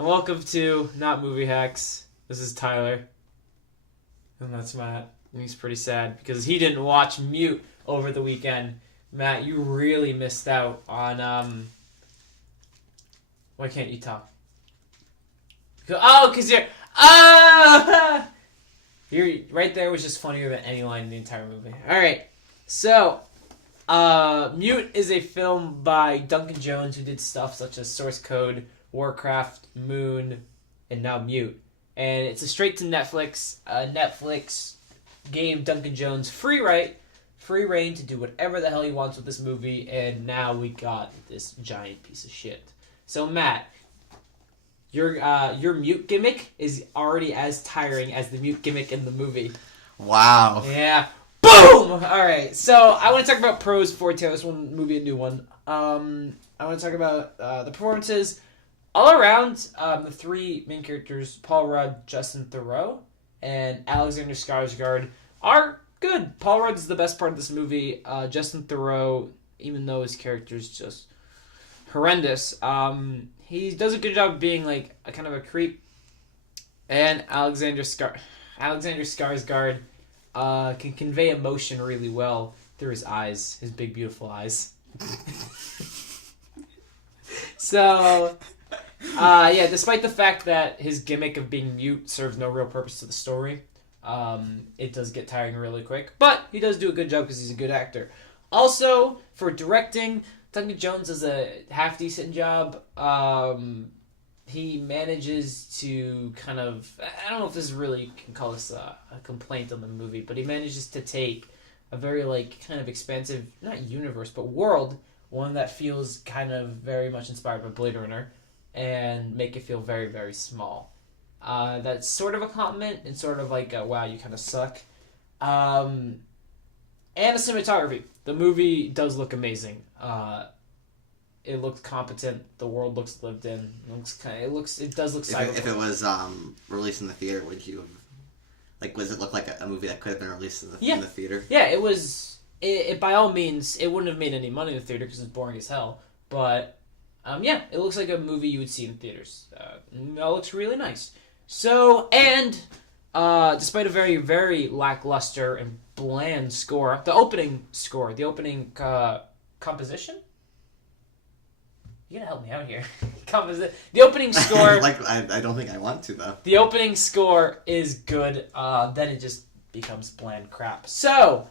and welcome to Not Movie Hacks. This is Tyler, and that's Matt. And he's pretty sad because he didn't watch Mute over the weekend. Matt, you really missed out on. Why can't you talk? Because you're right there was just funnier than any line in the entire movie. All right, so. Mute is a film by Duncan Jones, who did stuff such as Source Code, Warcraft, Moon, and now Mute. And it's a straight to Netflix. Netflix gave Duncan Jones free reign to do whatever the hell he wants with this movie, and now we got this giant piece of shit. So Matt, your Mute gimmick is already as tiring as the Mute gimmick in the movie. Wow. Yeah. Boom! Alright, so I want to talk about pros for Taylor Swift movie, a new one. I want to talk about the performances. All around, the three main characters, Paul Rudd, Justin Theroux, and Alexander Skarsgård, are good. Paul Rudd is the best part of this movie. Justin Theroux, even though his character is just horrendous, he does a good job of being like a kind of a creep. And Alexander Skarsgård can convey emotion really well through his eyes, his big, beautiful eyes. So, despite the fact that his gimmick of being mute serves no real purpose to the story, it does get tiring really quick. But he does do a good job because he's a good actor. Also, for directing, Duncan Jones does a half-decent job. He manages to kind of... I don't know if this really can call this a complaint on the movie, but he manages to take a very, kind of expansive, not universe, but world, one that feels kind of very much inspired by Blade Runner, and make it feel very, very small. That's sort of a compliment, and sort of like, wow, you kind of suck. And the cinematography. The movie does look amazing. It looks competent. The world looks lived in. It does look cyberpunk. If it was released in the theater, would you does it look like a movie that could have been released in the theater? Yeah, it was. It by all means, it wouldn't have made any money in the theater because it's boring as hell. But it looks like a movie you would see in theaters. It looks really nice. So, and despite a very, very lackluster and bland score, the opening composition. You gotta help me out here. The opening score... I don't think I want to, though. The opening score is good. Then it just becomes bland crap. So,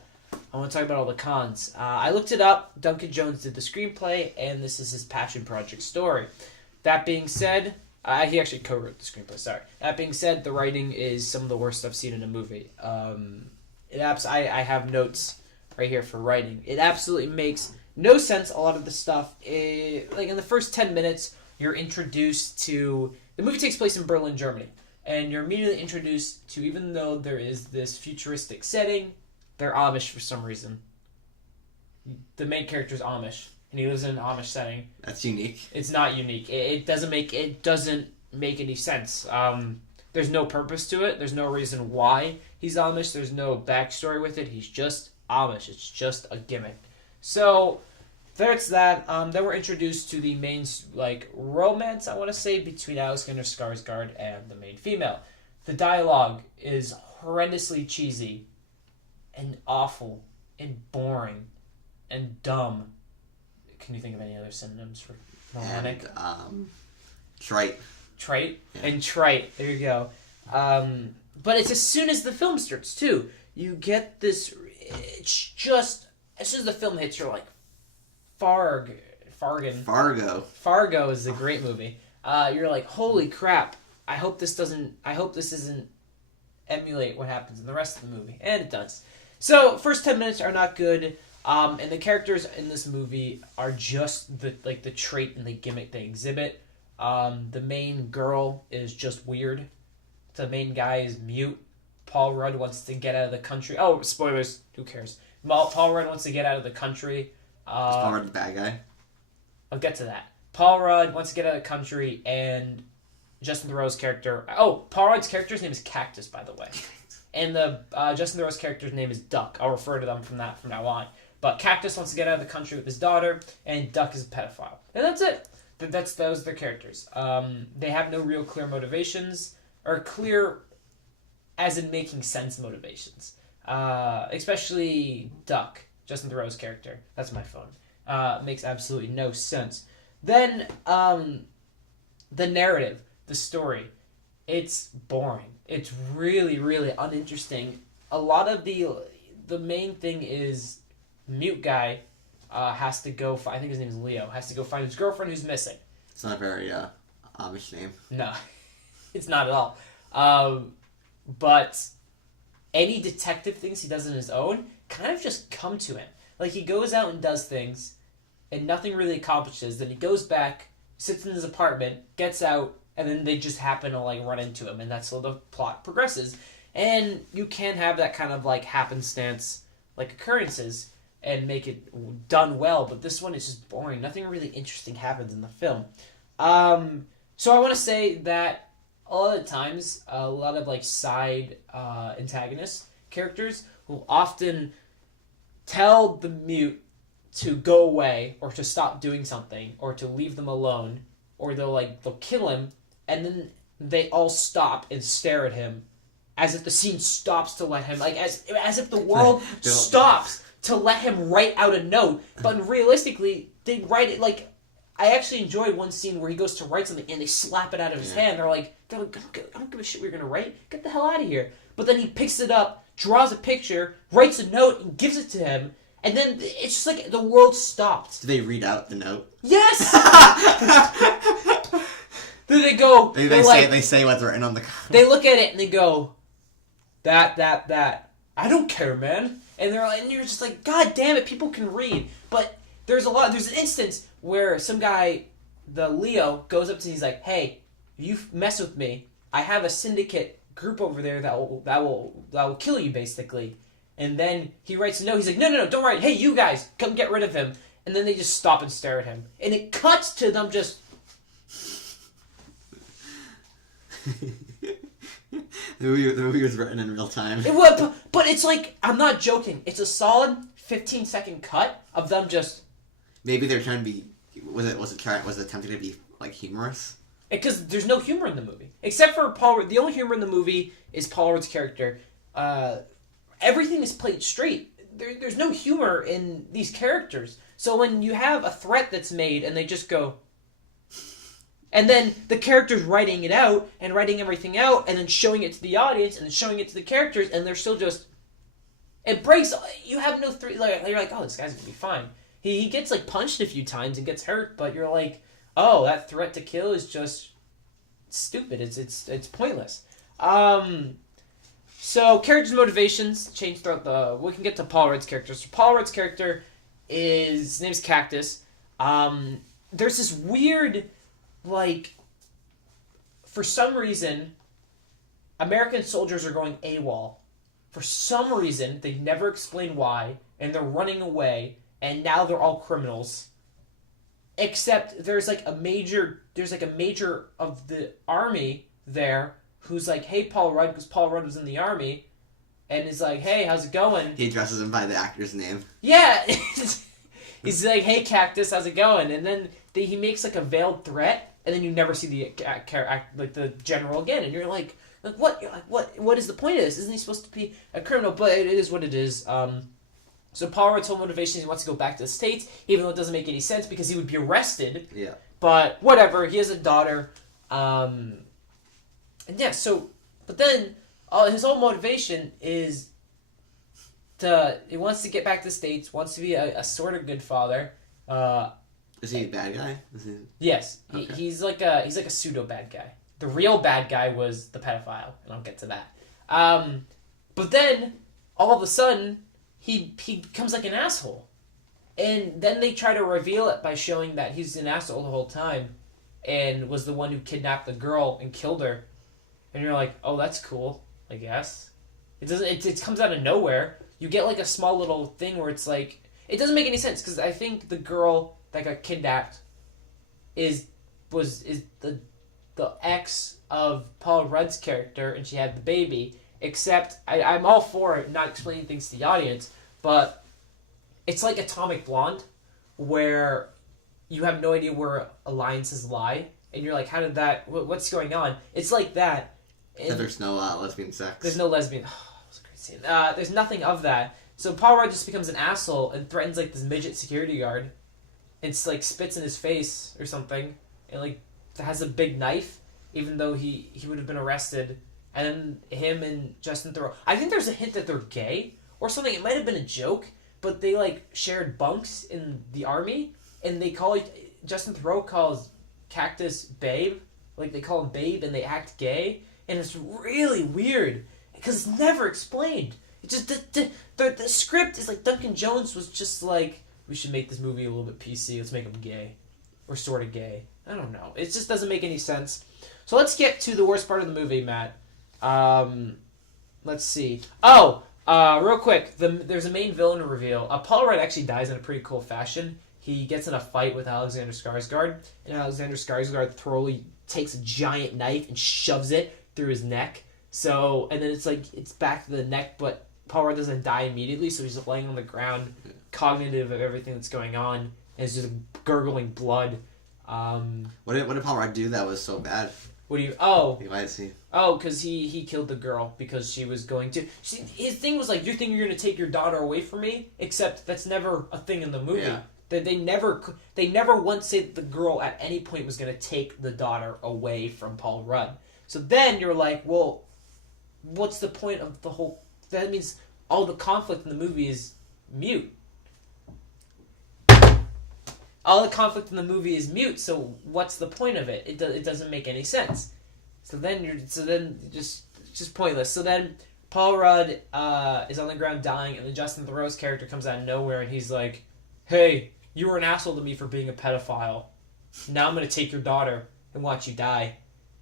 I want to talk about all the cons. I looked it up. Duncan Jones did the screenplay, and this is his passion project story. That being said... he actually co-wrote the screenplay, sorry. That being said, the writing is some of the worst I've seen in a movie. I have notes right here for writing. It absolutely makes... no sense, a lot of the stuff. In the first 10 minutes, you're introduced to... The movie takes place in Berlin, Germany. And you're immediately introduced to, even though there is this futuristic setting, they're Amish for some reason. The main character's Amish, and he lives in an Amish setting. That's unique. It's not unique. It doesn't make any sense. There's no purpose to it. There's no reason why he's Amish. There's no backstory with it. He's just Amish. It's just a gimmick. So... there's that. Then we're introduced to the main, romance, I want to say, between Alexander Skarsgård and the main female. The dialogue is horrendously cheesy and awful and boring and dumb. Can you think of any other synonyms for moronic? And, trite. Trite? Yeah. And trite. There you go. But it's as soon as the film starts, too. You get this... It's just... As soon as the film hits, you're like... Fargo is a great movie. You're like, holy crap! I hope this isn't emulate what happens in the rest of the movie, and it does. So, first 10 minutes are not good, and the characters in this movie are just the trait and the gimmick they exhibit. The main girl is just weird. The main guy is mute. Paul Rudd wants to get out of the country. Oh, spoilers! Who cares? Paul Rudd wants to get out of the country. Is Paul Rudd the bad guy? I'll get to that. Paul Rudd wants to get out of the country, and Justin Theroux's character... Oh, Paul Rudd's character's name is Cactus, by the way. And the Justin Theroux's character's name is Duck. I'll refer to them from now on. But Cactus wants to get out of the country with his daughter, and Duck is a pedophile. And that's it. those are their characters. They have no real clear motivations, or clear as in making sense motivations. Especially Duck, Justin Theroux's character. That's my phone. Makes absolutely no sense. Then, the narrative, the story, it's boring. It's really, really uninteresting. A lot of the main thing is mute guy has to go, I think his name is Leo, has to go find his girlfriend who's missing. It's not a very Amish name. No, it's not at all. But any detective things he does on his own kind of just come to him. Like, he goes out and does things, and nothing really accomplishes. Then he goes back, sits in his apartment, gets out, and then they just happen to, like, run into him, and that's how the plot progresses. And you can have that kind of, like, happenstance, like, occurrences, and make it done well, but this one is just boring. Nothing really interesting happens in the film. So I want to say that a lot of the times, a lot of, like, side antagonist characters will often tell the mute to go away, or to stop doing something, or to leave them alone, or they'll kill him, and then they all stop and stare at him as if the scene stops to let him, like, as if the world stops to let him write out a note. But realistically, they write it, like, I actually enjoyed one scene where he goes to write something and they slap it out of his hand. They're like, I don't give a shit what you're going to write. Get the hell out of here. But then he picks it up, draws a picture, writes a note, and gives it to him. And then it's just like the world stopped. Do they read out the note? Yes! Then they go... They say what's written on the card. They look at it and they go, that. I don't care, man. And they're like, and you're just like, God damn it, people can read. But there's an instance where some guy, the Leo, goes up to him, he's like, hey, if you mess with me, I have a syndicate group over there that will kill you, basically. And then he writes a note, he's like, no, don't write, hey, you guys, come get rid of him. And then they just stop and stare at him. And it cuts to them just... The movie was written in real time. It would, but it's like, I'm not joking. It's a solid 15-second cut of them just... Maybe they're trying to be... Was it attempting to be, like, humorous? Because there's no humor in the movie. Except for Paul Rudd. The only humor in the movie is Paul Rudd's character. Everything is played straight. There's no humor in these characters. So when you have a threat that's made and they just go... And then the character's writing it out and writing everything out and then showing it to the audience and then showing it to the characters, and they're still just... It breaks... You have no... You're like, oh, this guy's going to be fine. He gets, like, punched a few times and gets hurt, but you're like, oh, that threat to kill is just stupid. It's pointless. So, characters' motivations change throughout the... We can get to Paul Rudd's character. So, Paul Rudd's character is... His name's Cactus. There's this weird... Like, for some reason, American soldiers are going AWOL. For some reason, they never explain why, and they're running away, and now they're all criminals. Except there's a major of the army there who's like, hey, Paul Rudd, because Paul Rudd was in the army, and is like, hey, how's it going? He addresses him by the actor's name. Yeah! He's like, hey, Cactus, how's it going? And then he makes, like, a veiled threat, and then you never see the general again, and you're like what? You're like, what is the point of this? Isn't he supposed to be a criminal? But it is what it is. So Paul Rudd's whole motivation is he wants to go back to the States, even though it doesn't make any sense because he would be arrested. Yeah. But whatever, he has a daughter. And yeah, so, but then his whole motivation is he wants to get back to the States, wants to be a sort of good father. Is he a bad guy? Yes. Okay. He's like a pseudo bad guy. The real bad guy was the pedophile, and I'll get to that. But then, all of a sudden, he becomes like an asshole. And then they try to reveal it by showing that he's an asshole the whole time, and was the one who kidnapped the girl and killed her. And you're like, oh, that's cool, I guess. It comes out of nowhere. You get like a small little thing where it's like, it doesn't make any sense, because I think the girl that got kidnapped is the ex of Paul Rudd's character, and she had the baby. Except I'm all for it, not explaining things to the audience, but it's like Atomic Blonde, where you have no idea where alliances lie, and you're like, how did that? What's going on? It's like that. So there's no lesbian sex. There's no lesbian. Oh, that was a great scene. There's nothing of that. So Paul Rudd just becomes an asshole and threatens like this midget security guard. It's like spits in his face or something, and like has a big knife, even though he would have been arrested. And then him and Justin Theroux. I think there's a hint that they're gay or something. It might have been a joke, but they like shared bunks in the army, and they call Justin Theroux calls Cactus Babe, like they call him Babe, and they act gay, and it's really weird because it's never explained. It just the script is like Duncan Jones was just like, we should make this movie a little bit PC. Let's make him gay, or sort of gay. I don't know. It just doesn't make any sense. So let's get to the worst part of the movie, Matt. Let's see. Real quick, there's a main villain reveal. Paul Rudd actually dies in a pretty cool fashion. He gets in a fight with Alexander Skarsgård, and Alexander Skarsgård thoroughly takes a giant knife and shoves it through his neck. So, and then it's back to the neck, but Paul Rudd doesn't die immediately, so he's just laying on the ground, cognitive of everything that's going on, and it's just gurgling blood. What did Paul Rudd do that was so bad? What do you... Why is he... because he killed the girl because she was going to... his thing was like, you think you're going to take your daughter away from me? Except that's never a thing in the movie. Yeah. They never once say that the girl at any point was going to take the daughter away from Paul Rudd. So then you're like, well, what's the point of the whole... That means all the conflict in the movie is mute. All the conflict in the movie is mute, so what's the point of it? It doesn't make any sense. So then just pointless. So then Paul Rudd is on the ground dying, and then Justin Theroux's character comes out of nowhere, and he's like, "Hey, you were an asshole to me for being a pedophile. Now I'm gonna take your daughter and watch you die."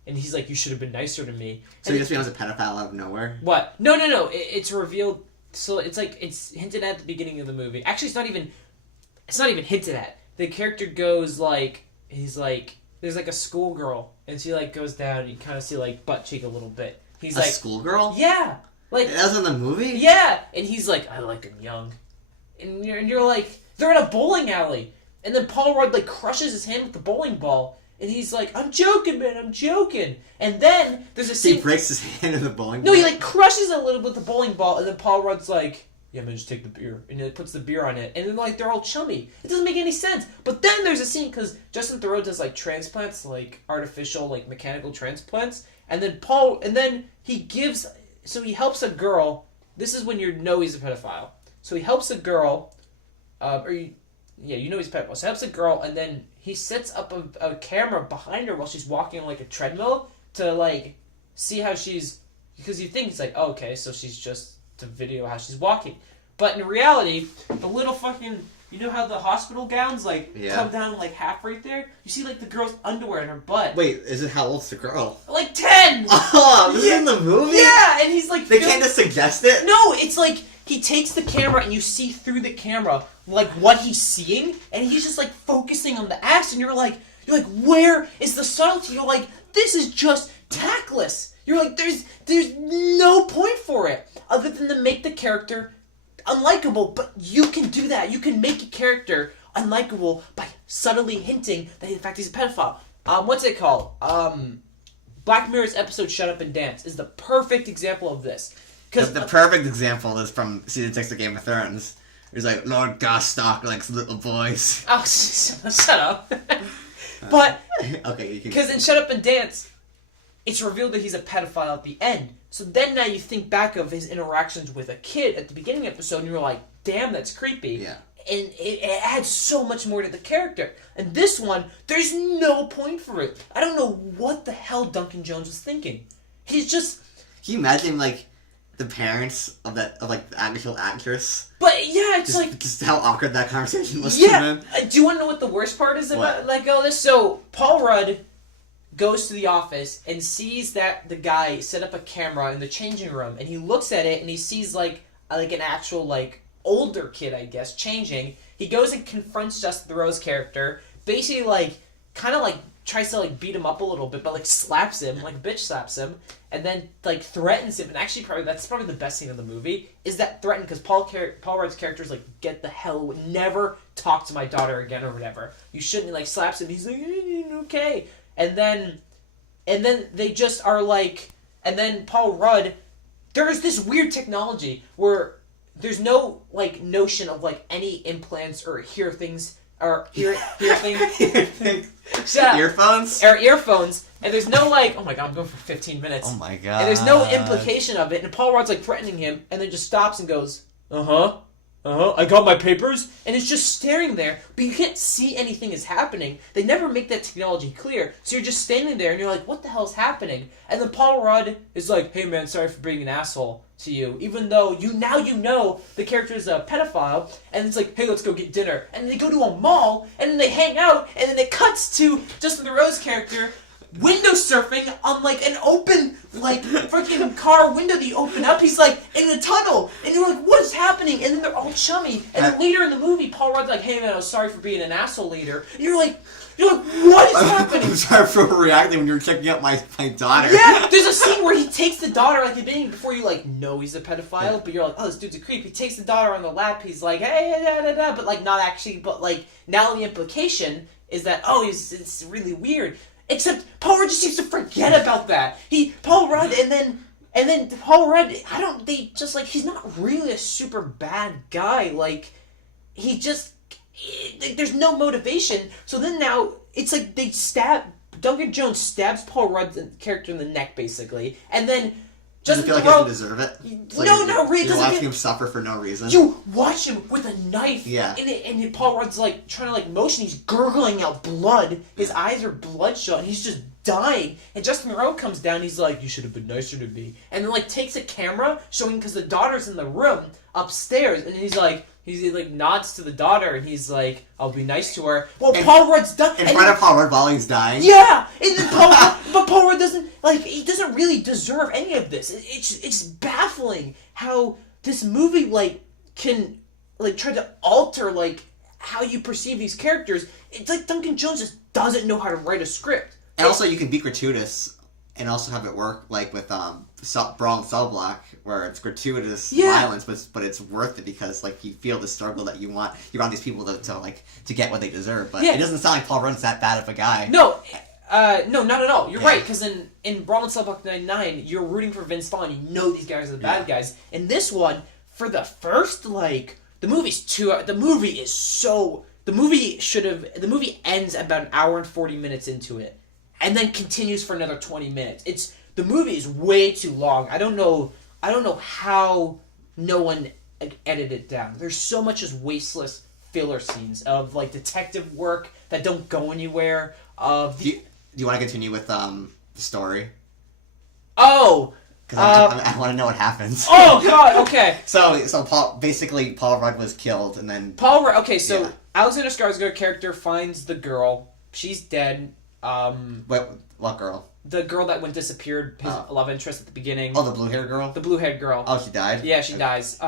And he's like, "You should have been nicer to me." So he just becomes a pedophile out of nowhere? What? No. It's revealed. So it's like it's hinted at the beginning of the movie. Actually, it's not even hinted at. The character goes like, he's like, there's like a schoolgirl, and she like goes down, and you kind of see like butt cheek a little bit. He's a like, schoolgirl? Yeah, like that was in the movie. Yeah, and he's like, I like him young, and you're like, they're in a bowling alley, and then Paul Rudd like crushes his hand with the bowling ball, and he's like, I'm joking, man, I'm joking, and then there's a scene. He breaks his hand with the bowling ball. No, he like crushes it a little with the bowling ball, and then Paul Rudd's like, yeah, man, just take the beer. And he puts the beer on it. And then, like, they're all chummy. It doesn't make any sense. But then there's a scene, because Justin Theroux does, like, transplants, like, artificial, like, mechanical transplants. And then he gives... So he helps a girl. This is when you know he's a pedophile. So he helps a girl. You know he's a pedophile. So he helps a girl, and then he sets up a camera behind her while she's walking on, like, a treadmill to, like, see how she's... Because you think it's like, oh, okay, so she's just... to video how she's walking. But in reality, the little fucking... You know how the hospital gowns, like, come down, like, half right there? You see, like, the girl's underwear in her butt. Wait, is it how old's the girl? Like 10! Oh, this is in the movie? Yeah, and he's like... They can't just suggest it? No, it's like, he takes the camera and you see through the camera, like, what he's seeing, and he's just, like, focusing on the ass, and you're like, where is the subtlety? You're like, this is just tactless. You're like, there's no point for it other than to make the character unlikable. But you can do that. You can make a character unlikable by subtly hinting that in fact he's a pedophile. What's it called? Black Mirror's episode "Shut Up and Dance" is the perfect example of this. Because the perfect example is from season 6 of Game of Thrones. It's like Lord Gostock likes little boys. Oh, shut up. But okay, because in "Shut Up and Dance," it's revealed that he's a pedophile at the end. So then now you think back of his interactions with a kid at the beginning episode, and you're like, damn, that's creepy. Yeah. And it adds so much more to the character. And this one, there's no point for it. I don't know what the hell Duncan Jones was thinking. He's just... Can you imagine, like, the parents of the actual actress? But, yeah, it's like... Just how awkward that conversation was to them. Do you want to know what the worst part is about, like, all this? So, Paul Rudd goes to the office and sees that the guy set up a camera in the changing room, and he looks at it and he sees like an actual like older kid, I guess, changing. He goes and confronts Justin Theroux's character, basically like kind of like tries to like beat him up a little bit, but like slaps him, like bitch slaps him, and then like threatens him. And actually, that's probably the best scene of the movie is that threaten, because Paul Rudd's character is like, get the hell, never talk to my daughter again or whatever. You shouldn't. Like slaps him. He's like, okay, and then they just are like, and then Paul Rudd, there's this weird technology where there's no like notion of like any implants or hear things. Or hear things. Earphones? Or earphones. And there's no like, oh my god, I'm going for 15 minutes. Oh my god. And there's no implication of it. And Paul Rudd's like threatening him and then just stops and goes, I got my papers. And it's just staring there, but you can't see anything is happening. They never make that technology clear. So you're just standing there and you're like, what the hell's happening? And then Paul Rudd is like, hey man, sorry for being an asshole to you, even though you know the character is a pedophile, and it's like, hey, let's go get dinner, and then they go to a mall, and then they hang out, and then it cuts to Justin Theroux's character window surfing on like an open like freaking car window that you open up. He's like in a tunnel, and you're like, what is happening? And then they're all chummy, and then later in the movie, Paul Rudd's like, hey man, I was sorry for being an asshole later. And you're like, what is happening? I'm sorry for reacting when you were checking out my daughter. Yeah, there's a scene where he takes the daughter, like, before you, like, know he's a pedophile, but you're like, oh, this dude's a creep. He takes the daughter on the lap, he's like, hey, da-da-da, but, like, not actually, but, like, now the implication is that, it's really weird. Except Paul Rudd just seems to forget about that. Paul Rudd, and then Paul Rudd, he's not really a super bad guy. Like, he just... there's no motivation. So then now it's like they Duncan Jones stabs Paul Rudd's character in the neck basically, and then does it feel like he doesn't deserve it? No, not really. You're watching him suffer for no reason. You watch him with a knife. Yeah. And Paul Rudd's like trying to like motion. He's gurgling out blood. His eyes are bloodshot. And he's just dying. And Justin Theroux comes down. He's like, "You should have been nicer to me." And then like takes a camera showing because the daughter's in the room upstairs, and he like nods to the daughter, and he's like, "I'll be nice to her." Well, Paul Rudd's done in front of Paul Rudd while he's dying. Yeah, and then Paul Rudd doesn't he doesn't really deserve any of this. It's baffling how this movie like can like try to alter like how you perceive these characters. It's like Duncan Jones just doesn't know how to write a script. And also, you can be gratuitous and also have it work like with Brawl and Cell Block, where it's gratuitous violence, but it's worth it because like you feel the struggle that you want these people to get what they deserve. But it doesn't sound like Paul Rudd's that bad of a guy. No, not at all. You're right, because in Brawl and Cell Block 99, you're rooting for Vince Vaughn. You know these guys are the bad guys. In this one, for the first the movie ends about an hour and 40 minutes into it, and then continues for another 20 minutes. The movie is way too long. I don't know how no one edited it down. There's so much just wasteless filler scenes of like detective work that don't go anywhere. Do you want to continue with the story? Oh, because I want to know what happens. Oh God, okay. So Paul Rudd was killed, and then Alexander Skarsgård character finds the girl. She's dead. What girl? The girl that disappeared, his love interest at the beginning. Oh, the blue-haired girl? The blue-haired girl. Oh, she died? Yeah, she dies.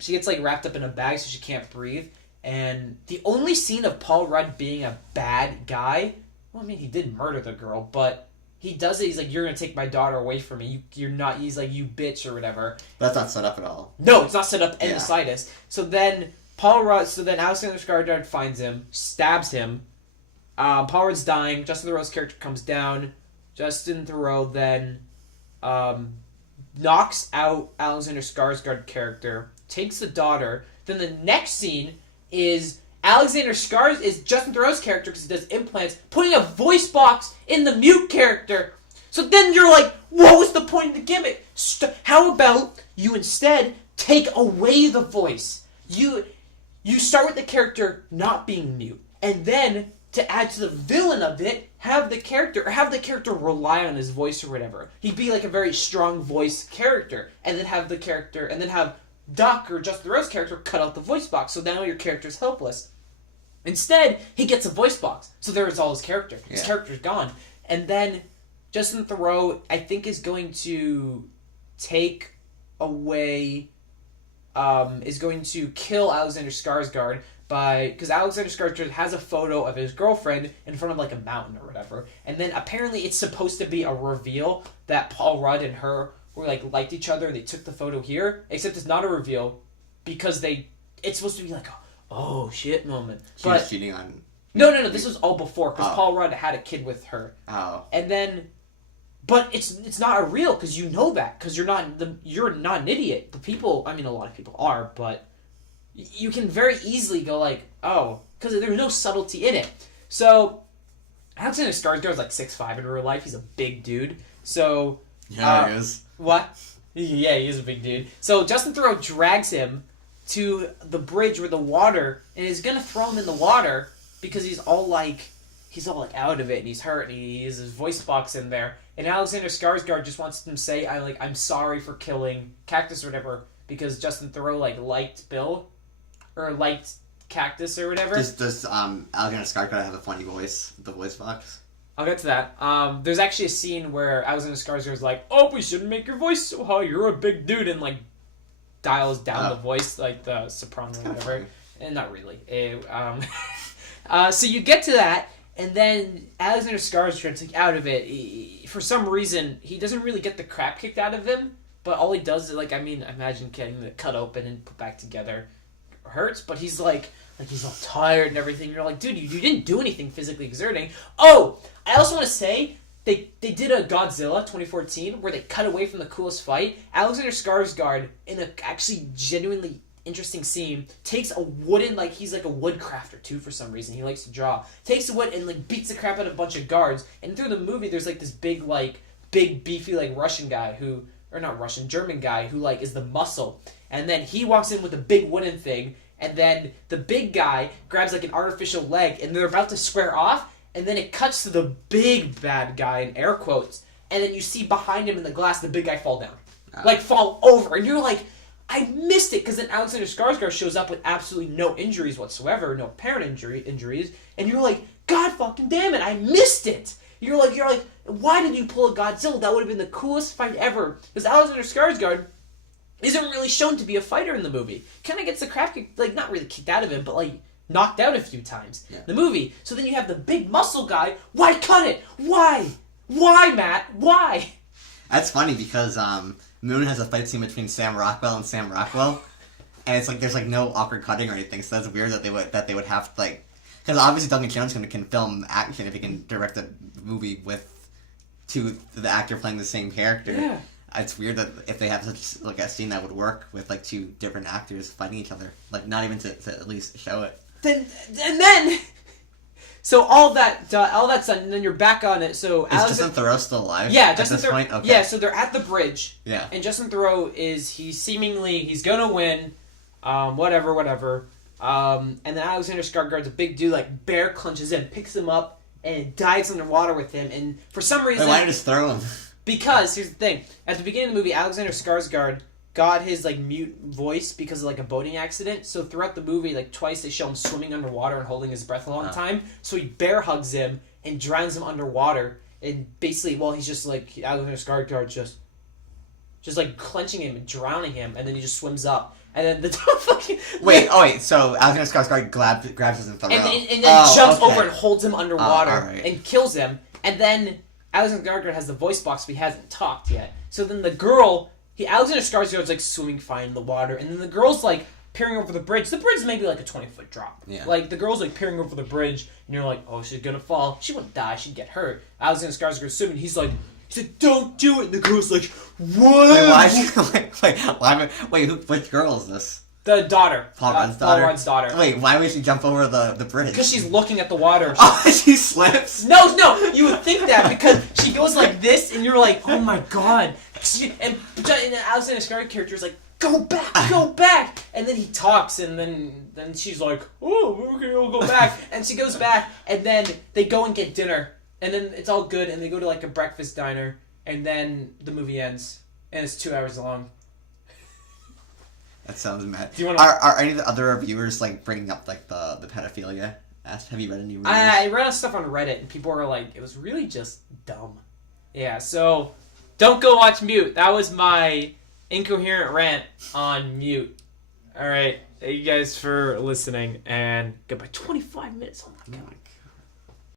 She gets, like, wrapped up in a bag so she can't breathe. And the only scene of Paul Rudd being a bad guy... Well, I mean, he did murder the girl, but he does it. He's like, you're gonna take my daughter away from me. You're not... He's like, you bitch, or whatever. But that's not set up at all. No, it's not set up in the slightest. So then Alexander Skarsgård finds him, stabs him. Paul Rudd's dying. Justin Theroux's character comes down. Justin Theroux then knocks out Alexander Skarsgård character, takes the daughter. Then the next scene is Justin Theroux's character, because he does implants, putting a voice box in the mute character. So then you're like, what was the point of the gimmick? How about you instead take away the voice? You start with the character not being mute, and then to add to the villain of it, have the character rely on his voice or whatever. He'd be like a very strong voice character, and then have Doc or Justin Theroux's character cut out the voice box, so now your character's helpless. Instead, he gets a voice box, so there is all his character. His character's gone. And then Justin Theroux, I think, is going to take away... is going to kill Alexander Skarsgård, because Alexander Skarsgård has a photo of his girlfriend in front of like a mountain or whatever, and then apparently it's supposed to be a reveal that Paul Rudd and her were like liked each other and they took the photo here, except it's not a reveal because it's supposed to be like oh shit moment. She was cheating on. No, this was all before because Paul Rudd had a kid with her. Oh. And then, but it's not a real because you know that because you're not an idiot. The people, I mean, a lot of people are, but you can very easily go like, oh, because there's no subtlety in it. So Alexander Skarsgård's like 6'5" in real life. He's a big dude. So yeah, he is. What? Yeah, he is a big dude. So Justin Theroux drags him to the bridge where the water, and is gonna throw him in the water because he's all like out of it and he's hurt and he has his voice box in there. And Alexander Skarsgård just wants him to say, I'm sorry for killing Cactus or whatever, because Justin Theroux liked Bill or liked Cactus or whatever. Does Alexander Skarsgård have a funny voice? The voice box. I'll get to that. There's actually a scene where Alexander Skarsgård's like, "Oh, we shouldn't make your voice so high. You're a big dude," and like dials down the voice like the soprano or whatever. And not really. So you get to that, and then Alexander Skarsgård's like out of it. For some reason, he doesn't really get the crap kicked out of him. But all he does is imagine getting the cut open and put back together hurts. But he's like he's all tired and everything. You're like, dude, you didn't do anything physically exerting. Oh, I also want to say they did a Godzilla 2014 where they cut away from the coolest fight. Alexander Skarsgård, in a actually genuinely interesting scene, takes a wooden, he's like a wood crafter too for some reason. He likes to draw. Takes the wood and beats the crap out of a bunch of guards. And through the movie, there's this big beefy Russian guy German guy who is the muscle. And then he walks in with a big wooden thing. And then the big guy grabs an artificial leg, and they're about to square off, and then it cuts to the big bad guy in air quotes, and then you see behind him in the glass the big guy fall down. Fall over, and you're like, I missed it, because then Alexander Skarsgård shows up with absolutely no injuries whatsoever, no apparent injuries, and you're like, God fucking damn it, I missed it! You're like, why did you pull a Godzilla? That would have been the coolest fight ever, because Alexander Skarsgård isn't really shown to be a fighter in the movie. Kind of gets the crap kicked, not really kicked out of him, but knocked out a few times. Yeah. The movie. So then you have the big muscle guy. Why cut it? Why? Why, Matt? Why? That's funny because Moon has a fight scene between Sam Rockwell and Sam Rockwell, and it's there's no awkward cutting or anything. So that's weird that they would have to because obviously Duncan Jones can film action if he can direct a movie with the actor playing the same character. Yeah. It's weird that if they have such a scene that would work with two different actors fighting each other, not even to at least show it. Then so all that's done, and then you're back on it. So is Justin Theroux still alive? Yeah, Justin Theroux. Point? Okay. Yeah, so they're at the bridge. Yeah, and Justin Theroux he's gonna win, whatever. And then Alexander Skarsgård's a big dude, bear clutches in, picks him up, and dives underwater with him. And for some reason, why did just throw him? Because, here's the thing. At the beginning of the movie, Alexander Skarsgård got his, mute voice because of, a boating accident. So throughout the movie, twice they show him swimming underwater and holding his breath a long time. So he bear hugs him and drowns him underwater. And basically, he's just, Alexander Skarsgård just clenching him and drowning him. And then he just swims up. And then the fucking... Wait, so Alexander Skarsgård grabs his Theroux. And then jumps over and holds him underwater and kills him. And then... Alexander Skarsgård has the voice box, but he hasn't talked yet. So then the girl, Alexander Skarsgård's swimming fine in the water, and then the girl's peering over the bridge. The bridge is maybe a 20-foot drop. Yeah. The girl's peering over the bridge, and you're like, oh, she's gonna fall. She wouldn't die. She'd get hurt. Alexander Skarsgård's swimming. He's like, don't do it. And the girl's like, what? Wait, which girl is this? The daughter. Paul Rudd's daughter? Paul Rudd's daughter. Wait, why would she jump over the bridge? Because she's looking at the water. Oh, she slips? No, you would think that because she goes like this, and you're like, oh my god. And Alexander Skarsgård character is like, go back. And then he talks, and then she's like, oh, okay, I'll go back. And she goes back, and then they go and get dinner. And then it's all good, and they go to a breakfast diner, and then the movie ends. And it's 2 hours long. That sounds mad. Do you want Are any of the other reviewers bringing up the pedophilia? Have you read any reviews? I read stuff on Reddit and people were like, it was really just dumb. Yeah, so don't go watch Mute. That was my incoherent rant on Mute. All right, Thank you guys for listening, and goodbye. 25 minutes. Oh my god.